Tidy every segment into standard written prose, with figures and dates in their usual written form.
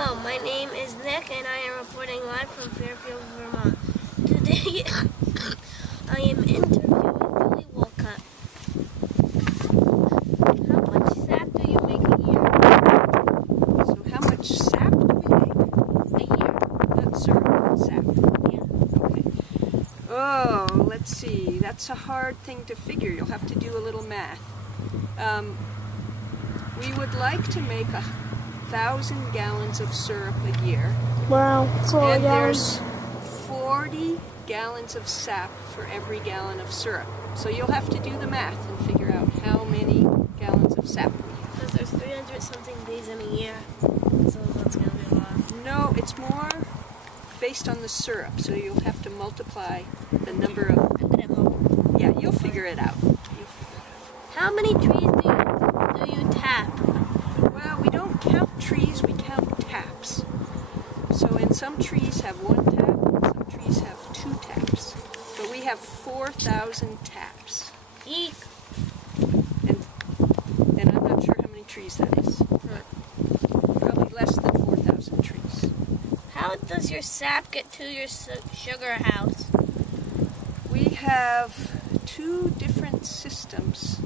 Hello, my name is Nick and I am reporting live from Fairfield, Vermont. Today I am interviewing Billy Wolcott. How much sap do you make a year? So how much sap do we make? A year. Not syrup, sap. Yeah. Okay. Oh, let's see. That's a hard thing to figure. You'll have to do a little math. We would like to make 1,000 gallons of syrup a year. Wow. And there's 40 gallons of sap for every gallon of syrup. So you'll have to do the math and figure out how many gallons of sap we have. Because there's 300 something days in a year, so that's going to be a lot. No, it's more based on the syrup. So you'll have to multiply the number of... Yeah, you'll figure it out. How many trees do you tap? Well, we don't count trees, we count taps. So and some trees have one tap, and some trees have 2 taps. But we have 4,000 taps. Eek. And I'm not sure how many trees that is. Probably less than 4,000 trees. How does your sap get to your sugar house? We have 2 different systems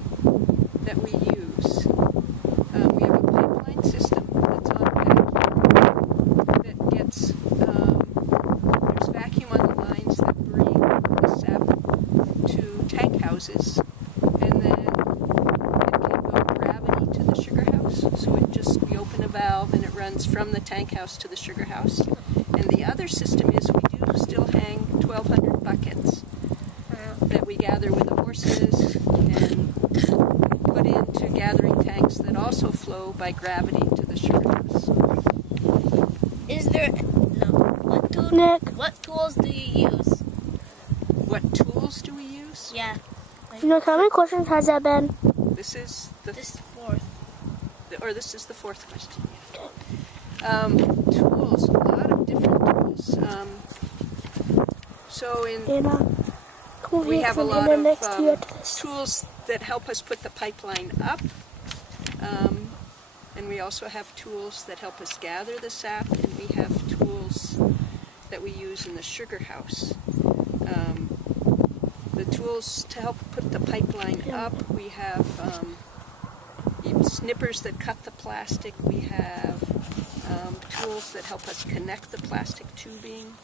that we use. We have a pipeline system that's on vacuum that gets, there's vacuum on the lines that bring the sap to tank houses, and then it can go gravity to the sugar house. So we open a valve and it runs from the tank house to the sugar house. And the other system is we do still hang 1,200 buckets that we gather with the horses and put into gathering tanks that also flow by gravity to the sugar house. Is there what tools do you use? What tools do we use? Yeah. Nick, how many questions has that been? This is the fourth. This is the 4th question. Tools, a lot of different tools. So we have a lot of tools that help us put the pipeline up, and we also have tools that help us gather the sap, and we have tools that we use in the sugar house. The tools to help put the pipeline up, we have snippers that cut the plastic, we have tools that help us connect the plastic tubing,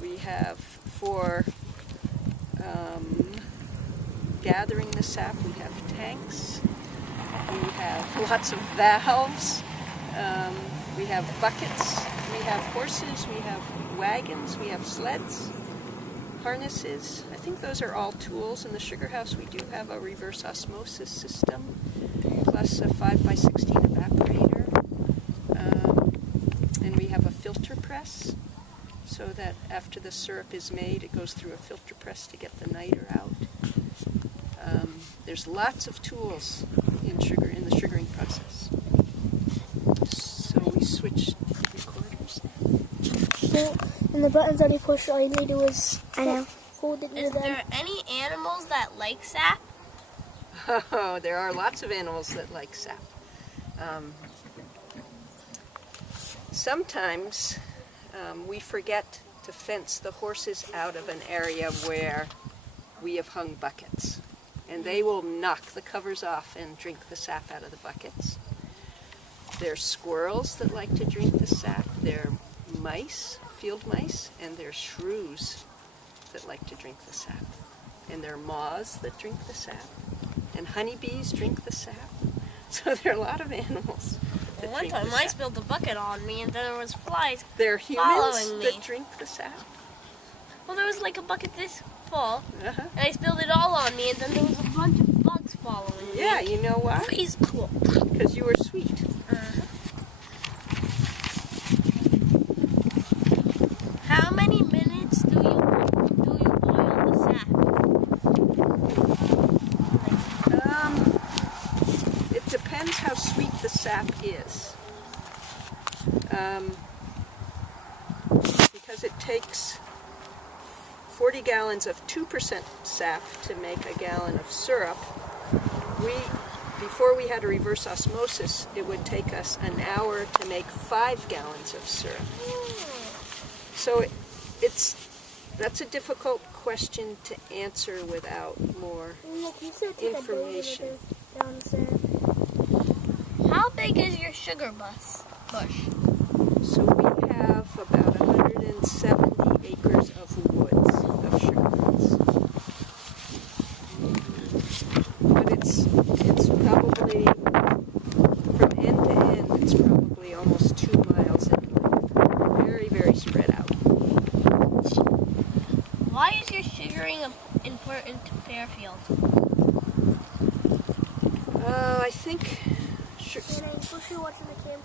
we have for gathering the sap, we have tanks, we have lots of valves, we have buckets, we have horses, we have wagons, we have sleds, harnesses. I think those are all tools. In the sugar house we do have a reverse osmosis system, plus a 5x16 evaporator, and we have a filter press, so that after the syrup is made, it goes through a filter press to get the niter out. There's lots of tools in the sugaring process. So we switched recorders. And the buttons that he pushed, all you need to do is hold it near Is them. there any animals that like sap? Oh, there are lots of animals that like sap. Sometimes we forget to fence the horses out of an area where we have hung buckets, and they will knock the covers off and drink the sap out of the buckets. There's squirrels that like to drink the sap. There are mice, field mice, and there are shrews that like to drink the sap. And there are moths that drink the sap. And honeybees drink the sap. So there are a lot of animals that One drink time the I sap. spilled a bucket on me and then there was flies. There are humans following me. that drink the sap. Well, there was like a bucket this full, Uh-huh. and I spilled it all on me, and then there was a bunch of bugs following me. Yeah, you know why? Freeze cool. Because you were sweet. How many minutes do you boil the sap? It depends how sweet the sap is. Because it takes 40 gallons of 2% sap to make a gallon of syrup. We before we had a reverse osmosis, it would take us an hour to make 5 gallons of syrup. So that's a difficult question to answer without more information. How big is your sugar bush? So we have about 170 acres of woods of sugar beets. But it's probably, from end to end, it's probably almost 2 miles in length. Very, very spread out. Why is your sugaring important to Fairfield?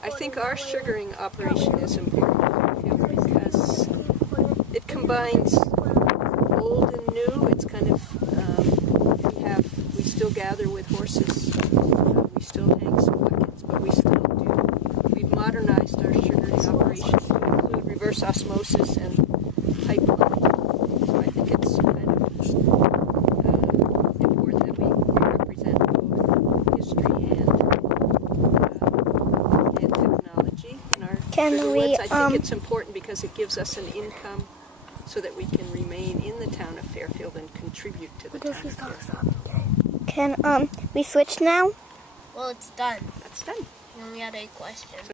I think our sugaring operation is important to Fairfield because it combines old and new. It's kind of, we still gather with horses, we still hang some buckets, but we've modernized our sugaring operation to include reverse osmosis and pipeline. So I think it's kind of important that we represent both history and technology in our sugar woods. I think it's important because it gives us an income so that we can remain in the town of Fairfield and contribute to the town of Fairfield. Can we switch now? Well, it's done. That's done. We only had 8 questions.